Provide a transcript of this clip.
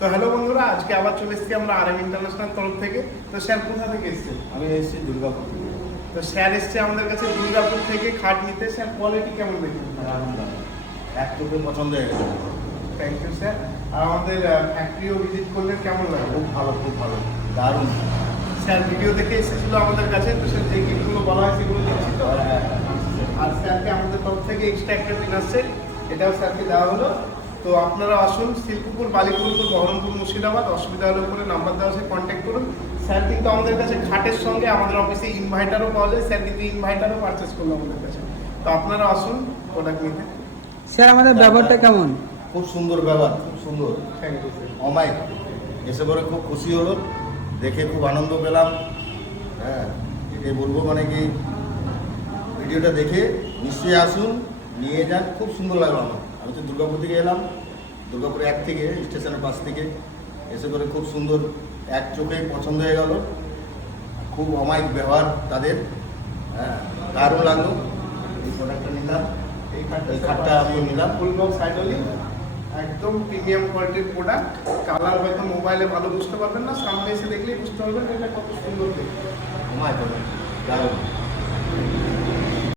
তো হ্যালো বন্ধুরা, আজকে আবার চলে এসেছি আমরা RM ইন্টারন্যাশনাল তরফ থেকে। তো স্যার কোথা থেকে এসেছেন? আমি এসেছি দুর্গাপুর থেকে। তো স্যার এসছে আমাদের কাছে দুর্গাপুর থেকে খাট নিতে। স্যার কোয়ালিটি কেমন দেখুন? এক চোখে পছন্দ হয়ে গেছে। Thank you sir. আর আমাদের ফ্যাক্টরিও ভিজিট করলেন, কেমন লাগে? খুব ভালো দারুণ। স্যার ভিডিও দেখে এসেছিল আমাদের কাছে, তো স্যার যে গিফটগুলো বলা হয় সেগুলো দিচ্ছি তো। আর স্যারকে আমাদের তরফ থেকে এক্সট্রা একটা ডিনার সেট, এটাও স্যারকে দেওয়া হলো। তো আপনারা আসুন, শিল্পপুর, বালিপুর, বহরমপুর, মুর্শিদাবাদ। অসুবিধা হলে উপরে নাম্বার দেওয়া আছে, কন্ট্যাক্ট করুন। স্যার কিন্তু আমাদের কাছে খাটের সঙ্গে আমাদের অফিসে ইনভার্টারও পাওয়া যায়। স্যার কিন্তু ইনভার্টারও পারচেস করলো আমাদের কাছে। তো আপনারা আসুন প্রোডাক্ট নিতে। স্যার আমাদের ব্যবহারটা কেমন? খুব সুন্দর ব্যবহার, খুব সুন্দর, থ্যাংক ইউ স্যার। অমায়িক। এসে পরে খুব খুশি হলো, দেখে খুব আনন্দ পেলাম। হ্যাঁ, এটাই বলবো, মানে কি ভিডিওটা দেখে নিশ্চয়ই আসুন, নিয়ে যান। খুব সুন্দর লাগলো আমার। আমি তো দুর্গাপুর থেকে এলাম, দুর্গাপুর 1 থেকে, স্টেশনের পাশ থেকে এসে করে খুব সুন্দর, এক চোখে পছন্দ হয়ে গেল। খুব অমায়িক ব্যবহার তাদের। হ্যাঁ, দারুণ লাগলো। এই প্রোডাক্টটা নিলাম, এই খাটটা আমিও নিলাম। ফুল বক্স হাইড্রোলিক, একদম প্রিমিয়াম কোয়ালিটির প্রোডাক্ট। কালার হয়তো মোবাইলে ভালো বুঝতে পারবেন না, সামনে এসে দেখলেই বুঝতে পারবেন এটা কত সুন্দর দেখতে। অমায়িক, দারুণ।